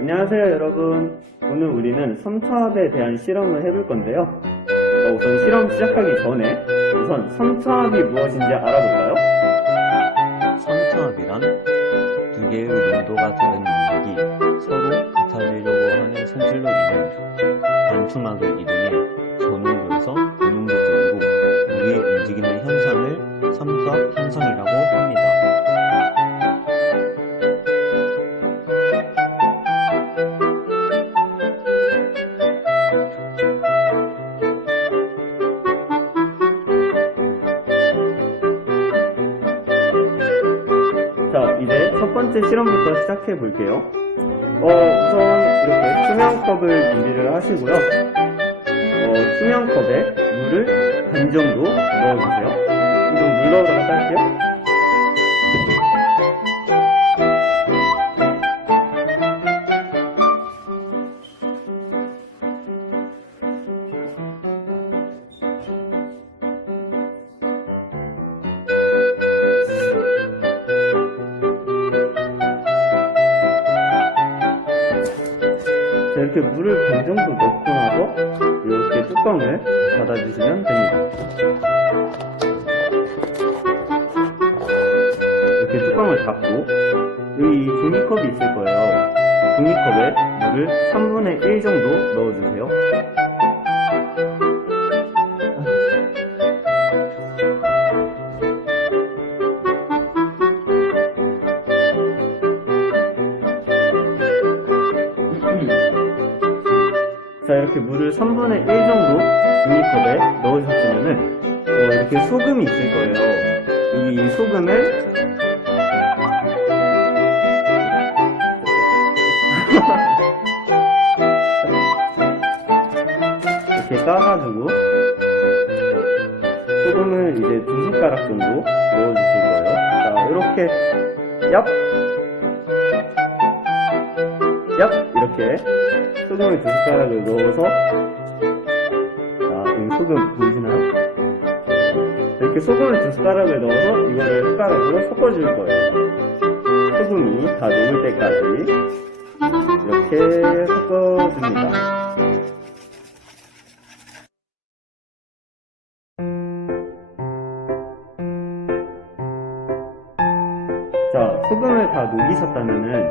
안녕하세요 여러분 오늘 우리는 섬차합에 대한 실험을 해볼 건데요 어, 우선 실험 시작하기 전에 우선 섬차합이 무엇인지 알아볼까요? 선투압이란 두 개의 농도가 다른 물질이 서로 같아지려고 하는 성질로 인해 반투막을 이동해 번째 실험부터 시작해 볼게요. 어, 우선 이렇게 투명 컵을 준비를 하시고요. 어, 투명 컵에 물을 반 정도 넣어주세요. 좀물 넣으러 갔다 할게요 이렇게 물을 반 정도 넣고 나서 이렇게 뚜껑을 닫아주시면 됩니다. 이렇게 뚜껑을 닫고 여기 이 종이컵이 있을 거예요. 종이컵에 물을 3분의 1 정도 넣어주세요. 이렇게 물을 3분의 1 정도 종이컵에 넣으셨으면은 어, 이렇게 소금이 있을 거예요. 여기 이 소금을 이렇게 까가지고 소금을 이제 두 숟가락 정도 넣어주실 거예요. 자 이렇게 얍, 얍 이렇게 소금을 두 숟가락을 넣어서 자 여기 소금 보이시나요? 이렇게 소금을 두 숟가락을 넣어서 이거를 숟가락으로 섞어줄 거예요. 소금이 다 녹을 때까지 이렇게 섞어줍니다. 자, 소금을 다 녹이셨다면은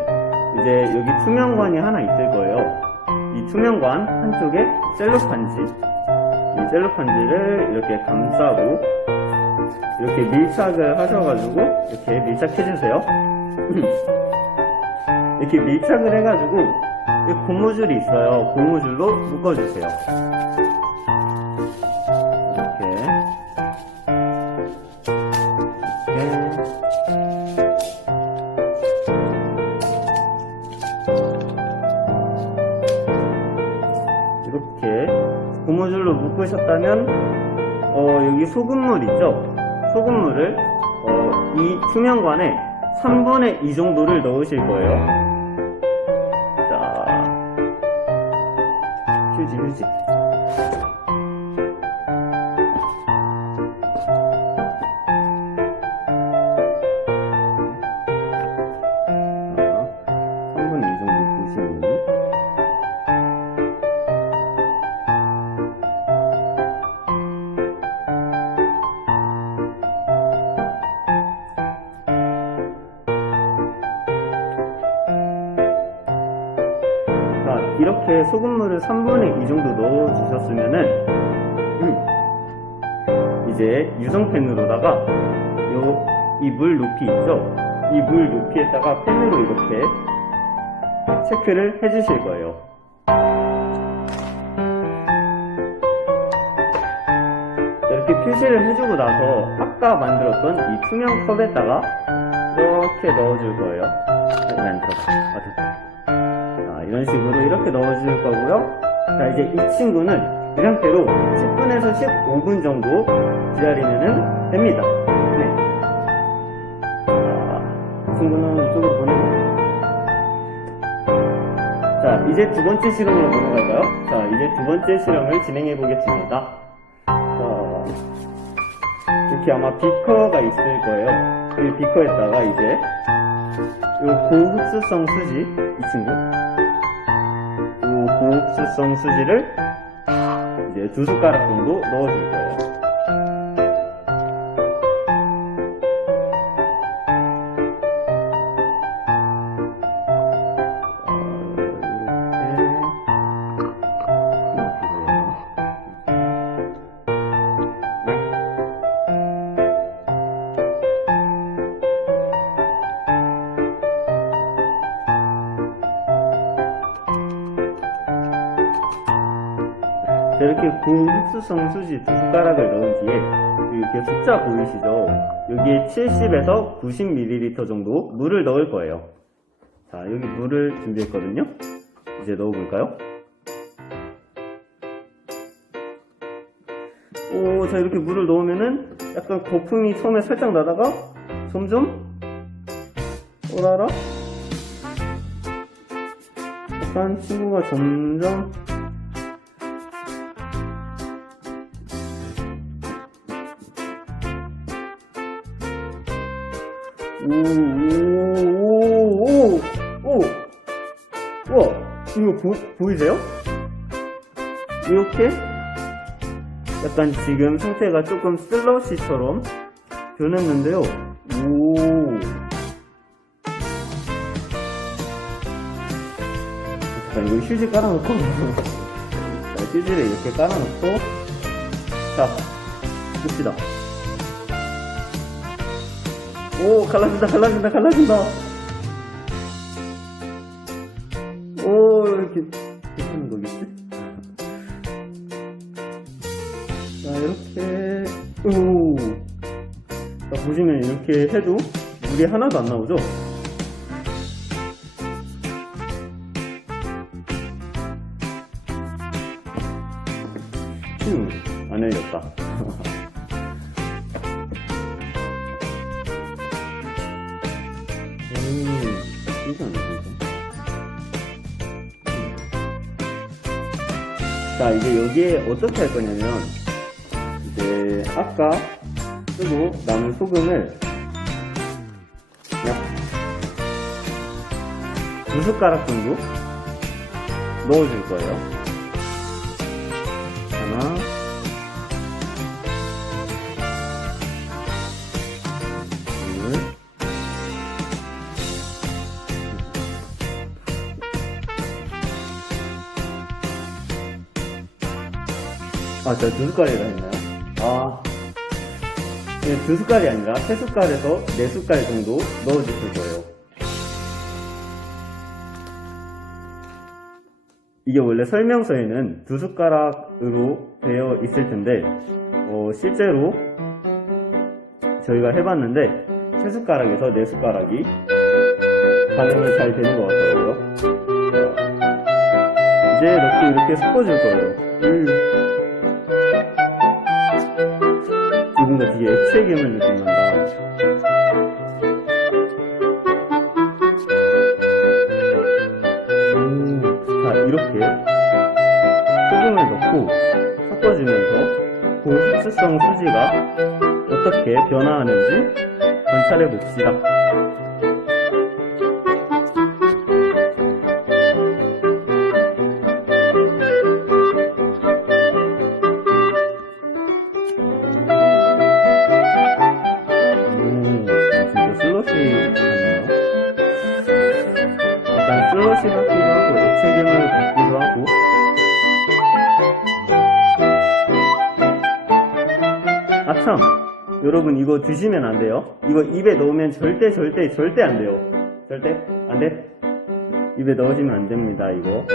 이제 여기 투명관이 하나 있을 거예요. 이 투명관 한쪽에 셀로판지, 이 셀로판지를 이렇게 감싸고 이렇게 밀착을 하셔가지고 이렇게 밀착해주세요. 이렇게 밀착을 해가지고 이 고무줄이 있어요. 고무줄로 묶어주세요. 고무줄로 묶으셨다면 어, 여기 소금물 있죠? 소금물을 어, 이 투명관에 3분의 2 정도를 넣으실 거예요. 자, 휴지 휴지. 이렇게 소금물을 3분의 2 정도 넣어주셨으면은, 음, 이제 유성펜으로다가, 요, 이 물 높이 있죠? 이 물 높이에다가 펜으로 이렇게 체크를 해주실 거예요. 이렇게 표시를 해주고 나서 아까 만들었던 이 투명 컵에다가 이렇게 넣어줄 거예요. 안 들어가. 아, 됐다. 자, 이런 식으로 이렇게 넣어줄 거고요. 자, 이제 이 친구는 이 상태로 10분에서 15분 정도 기다리면 됩니다. 네. 자, 이 친구는 이쪽으로 보내고. 자, 이제 두 번째 실험으로 넘어갈까요? 자, 이제 두 번째 실험을 진행해 보겠습니다. 자, 이렇게 아마 비커가 있을 거예요. 이 비커에다가 이제 요 고흡수성 수지 이 친구 고흡수성 수지를 이제 두 숟가락 정도 넣어줄 거예요. 이렇게 고흡수성 수지 두 숟가락을 넣은 뒤에 이렇게 숫자 보이시죠? 여기에 70에서 90ml 정도 물을 넣을 거예요. 자, 여기 물을 준비했거든요. 이제 넣어볼까요? 오, 자, 이렇게 물을 넣으면은 약간 거품이 처음에 살짝 나다가 점점 오라라 약간 친구가 점점 오오오오오 우와 이거 보, 보이세요? 이렇게 약간 지금 상태가 조금 슬러시처럼 변했는데요. 오. 잠깐 이거 휴지 깔아놓고. 자, 휴지를 이렇게 깔아놓고. 자 봅시다 오 갈라진다 갈라진다 갈라진다 오 이렇게 괜찮은 거겠지? 자 이렇게 오 자, 보시면 이렇게 해도 물이 하나도 안 나오죠? 휴, 안 흘렸다. 이게 안 되죠. 자, 이제 여기에 어떻게 할 거냐면, 이제 아까 쓰고 남은 소금을 약 두 숟가락 정도 넣어줄 거예요. 아, 제가 두 숟갈이라 했나요? 아, 네, 두 숟갈이 아니라 세 숟갈에서 네 숟갈 정도 넣어주실 거예요. 이게 원래 설명서에는 두 숟가락으로 되어 있을 텐데, 어, 실제로 저희가 해봤는데, 세 숟가락에서 네 숟가락이 반응이 잘 되는 것 같더라고요. 자, 이제 넣고 이렇게 섞어줄 거예요. 음. 뭔가 되게 액체 괴물 느낌 난다. 음, 자, 이렇게 소금을 넣고 섞어주면서 그 흡수성 수지가 어떻게 변화하는지 관찰해 봅시다. 아참! 여러분, 이거 드시면 안 돼요. 이거 입에 넣으면 절대, 절대, 절대 안 돼요. 절대? 안 돼? 입에 넣으시면 안 됩니다, 이거.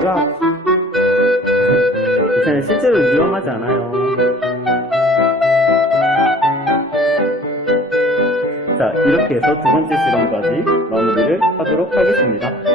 자, 아이고. 실제로 위험하지 않아요. 자, 이렇게 해서 두 번째 실험까지 마무리를 하도록 하겠습니다.